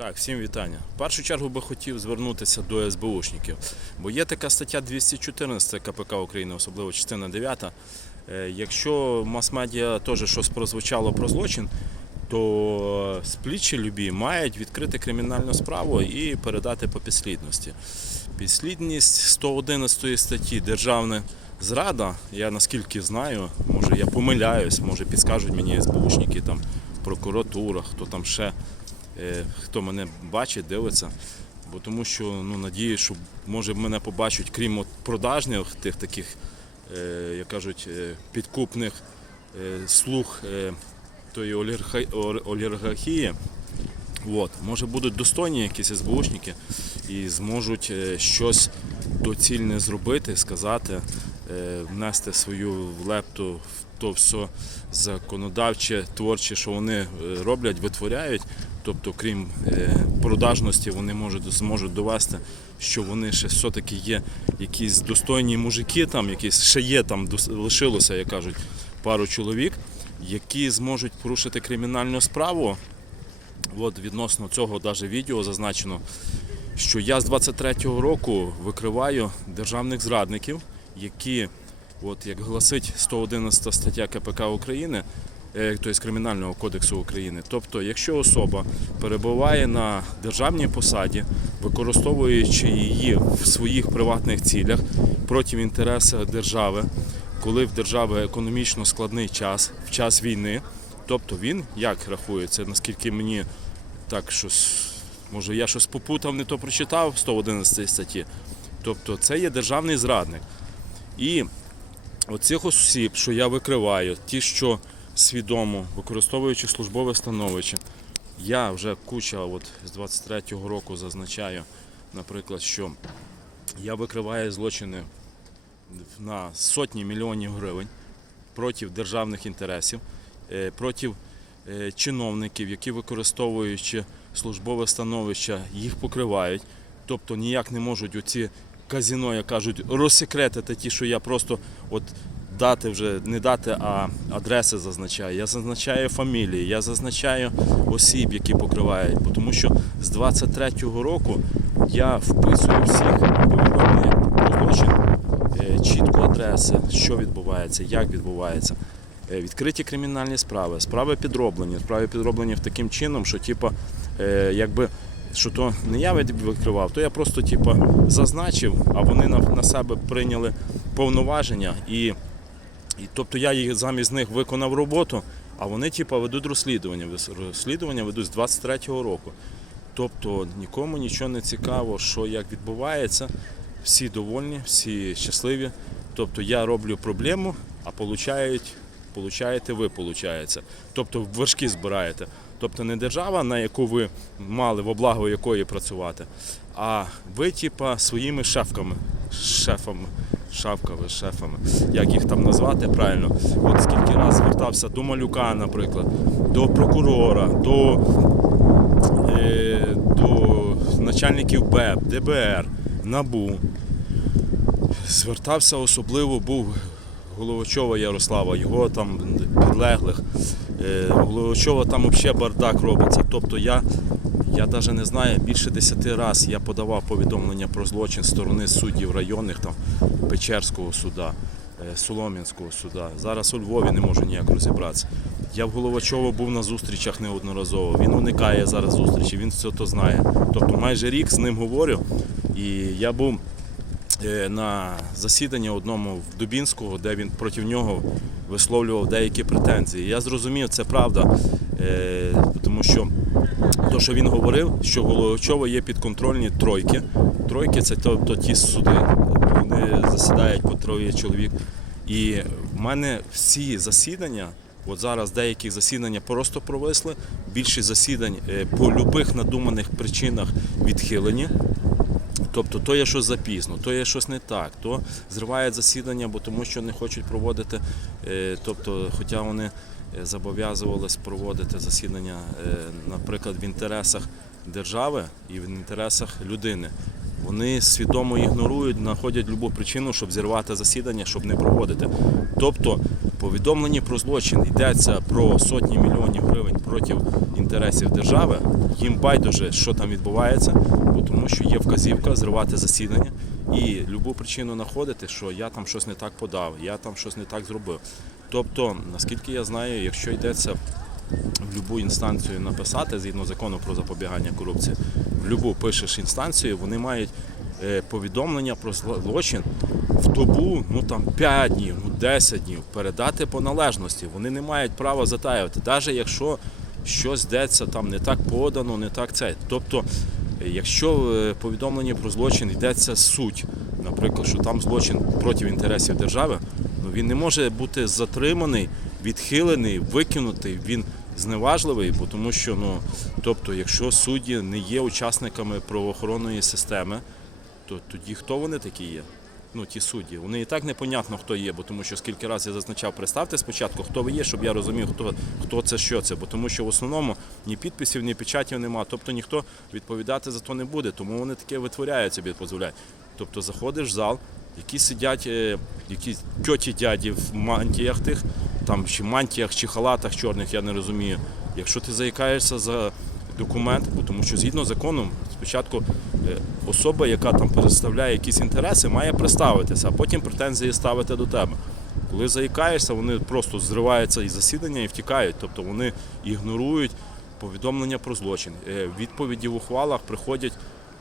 Так, всім вітання. В першу чергу би хотів звернутися до СБУшників, бо є така стаття 214 КПК України, особливо частина 9. Е, Якщо мас-медіа теж щось прозвучало про злочин, то сплічі любі мають відкрити кримінальну справу і передати по підслідності. Підслідність 111 статті Державна зрада, я наскільки знаю, може я помиляюсь, може підскажуть мені СБУшники, там, прокуратура, хто там ще е, хто мене бачить, дивиться. Бо тому що ну, надію, що може мене побачать, крім от продажних тих таких, е, як кажуть, е, підкупних е, слуг е, тої олігархії. От, може будуть достойні якісь СБУшники і зможуть е, щось доцільне зробити, сказати, е, внести свою лепту в то все законодавче, творче, що вони е, роблять, витворяють. Тобто, крім е, продажності, вони можуть зможуть довести, що вони ще все-таки є якісь достойні мужики, там якісь ще є там лишилося, як кажуть, пару чоловік, які зможуть порушити кримінальну справу. От відносно цього навіть відео зазначено, що я з 23-го року викриваю державних зрадників, які, от як гласить 111 стаття КПК України, тобто Кримінального кодексу України. Тобто, якщо особа перебуває на державній посаді, використовуючи її в своїх приватних цілях проти інтересів держави, коли в держави економічно складний час, в час війни, тобто він як рахується, наскільки мені так щось, може я щось попутав, не то прочитав 111 статті. Тобто це є державний зрадник. І оцих осіб, що я викриваю, ті, що свідомо, використовуючи службове становище, я вже куча от з 23-го року зазначаю, наприклад, що я викриваю злочини на сотні мільйонів гривень проти державних інтересів, е, проти е, чиновників, які використовуючи службове становище, їх покривають. Тобто ніяк не можуть оці казіно, як кажуть, розсекретити ті, що я просто от дати вже не дати, а адреси зазначаю. Я зазначаю фамілії, я зазначаю осіб, які покривають. Бо Тому що з 23-го року я вписую всіх повідомлення про злочин, е, чітко адреси, що відбувається, як відбувається. Е, Відкриті кримінальні справи, справи підроблені. Справи підроблені таким чином, що типу, е, якби що то не я від- відкривав, то я просто типу, зазначив, а вони на, на себе прийняли повноваження. І, і тобто я їх замість них виконав роботу, а вони типу, ведуть розслідування. Розслідування ведуть з 23-го року. Тобто нікому нічого не цікаво, що як відбувається. Всі довольні, всі щасливі. Тобто я роблю проблему, а получають, получаєте ви, получається. Тобто вершки збираєте. Тобто не держава, на яку ви мали в облагу якої працювати, а ви, типа, своїми шефками, шефами, шавками, шефами, як їх там назвати правильно. От скільки раз звертався до малюка, наприклад, до прокурора, до е, до начальників БЕП, ДБР, НАБУ. Звертався особливо був Головачова Ярослава, його там підлеглих. Е, Головачова там взагалі бардак робиться. Тобто я, я навіть не знаю, більше 10 разів я подавав повідомлення про злочин з сторони суддів районних, там, Печерського суда, е, Солом'янського суда. Зараз у Львові не можу ніяк розібратися. Я в Головачова був на зустрічах неодноразово. Він уникає зараз зустрічі, він все то знає. Тобто майже рік з ним говорю. І я був на засіданні одному в Дубінського, де він проти нього висловлював деякі претензії. Я зрозумів, це правда, е, тому що то, що він говорив, що Головачова є підконтрольні тройки. Тройки це то, то ті суди. Вони засідають по троє чоловік. І в мене всі засідання, от зараз деякі засідання просто провисли, більшість засідань е, по любих надуманих причинах відхилені. Тобто то є щось запізно, то є щось не так, то зривають засідання, бо тому що не хочуть проводити. е, Тобто, хоча вони зобов'язувалися зобов'язувались проводити засідання, е, наприклад, в інтересах держави і в інтересах людини. Вони свідомо ігнорують, знаходять будь-яку причину, щоб зірвати засідання, щоб не проводити. Тобто повідомленні про злочин йдеться про сотні мільйонів гривень проти інтересів держави, їм байдуже, що там відбувається, бо тому що є вказівка зривати засідання і любу причину знаходити, що я там щось не так подав, я там щось не так зробив. Тобто, наскільки я знаю, якщо йдеться в будь-яку інстанцію написати згідно закону про запобігання корупції, в будь-яку пишеш інстанцію, вони мають е, повідомлення про злочин в добу, ну там 5 днів, ну 10 днів, передати по належності. Вони не мають права затаювати, навіть якщо щось йдеться там не так подано, не так це. Тобто, якщо е, повідомлення про злочин йдеться суть, наприклад, що там злочин проти інтересів держави, ну він не може бути затриманий, відхилений, викинутий. Він зневажливий, бо тому що ну, тобто, якщо судді не є учасниками правоохоронної системи, то тоді хто вони такі є? Ну, ті судді. Вони і так непонятно, хто є, бо тому що скільки разів я зазначав, представте спочатку, хто ви є, щоб я розумів, хто, хто це, що це. Бо тому що в основному ні підписів, ні печатів нема. Тобто ніхто відповідати за то не буде. Тому вони таке витворяють собі, дозволяють. Тобто заходиш в зал, які сидять, е, якісь тьоті дяді в мантіях тих, там чи мантіях, чи халатах чорних, я не розумію. Якщо ти заїкаєшся за документ, тому що згідно закону, спочатку е, особа, яка там представляє якісь інтереси, має представитися, а потім претензії ставити до тебе. Коли заїкаєшся, вони просто зриваються із засідання і втікають, тобто вони ігнорують повідомлення про злочин. Е, Відповіді в ухвалах приходять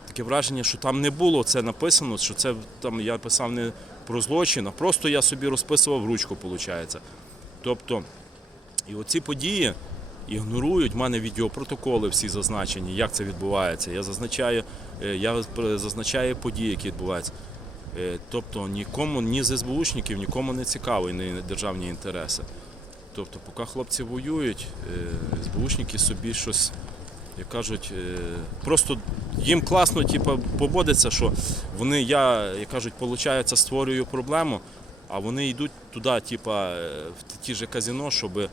таке враження, що там не було це написано, що це там я писав не про злочин, а просто я собі розписував ручку, виходить. Тобто, і оці події ігнорують. У мене відеопротоколи всі зазначені, як це відбувається. Я зазначаю, е, я зазначаю події, які відбуваються. Е, Тобто нікому, ні з СБУшників, нікому не цікаві ні державні інтереси. Тобто, поки хлопці воюють, е, СБУшники собі щось, як кажуть, просто їм класно типу, поводиться, що вони, я, як кажуть, получається, створюю проблему, а вони йдуть туди, типа, е, в ті ж казино, щоб е,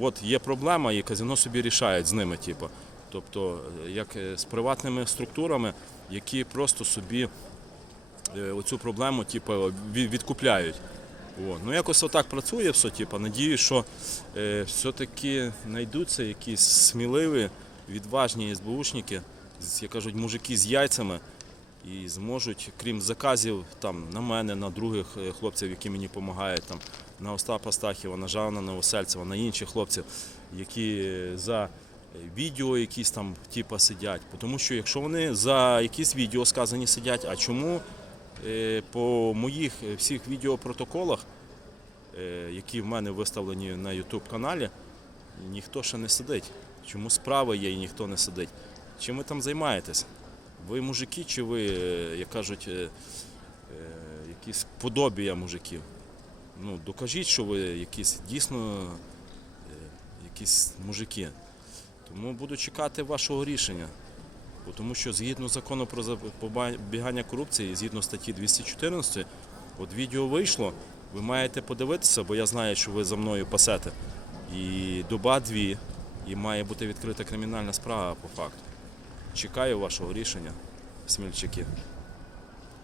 от є проблема, і казино собі рішають з ними. Типу. Тобто, е, як з приватними структурами, які просто собі оцю проблему типу, відкупляють. О, ну якось отак працює все, типу, надіюсь, що е, все-таки знайдуться якісь сміливі, відважні СБУшники, як кажуть, мужики з яйцями, і зможуть, крім заказів там, на мене, на других е, хлопців, які мені допомагають, там, на Остапа Стахіва, на Жана Новосельцева, на інших хлопців, які за відео якісь там типа сидять. Тому що якщо вони за якісь відео сказані сидять, а чому е, по моїх е, всіх відеопротоколах, які в мене виставлені на YouTube каналі, ніхто ще не сидить. Чому справа є і ніхто не сидить? Чим ви там займаєтесь? Ви мужики, чи ви, е, як кажуть, е, е, якісь подобія мужиків? Ну, докажіть, що ви якісь дійсно якісь мужики. Тому буду чекати вашого рішення. Тому що згідно закону про запобігання корупції, згідно статті 214, от відео вийшло, ви маєте подивитися, бо я знаю, що ви за мною пасете. І доба дві, і має бути відкрита кримінальна справа по факту. Чекаю вашого рішення, смільчаки.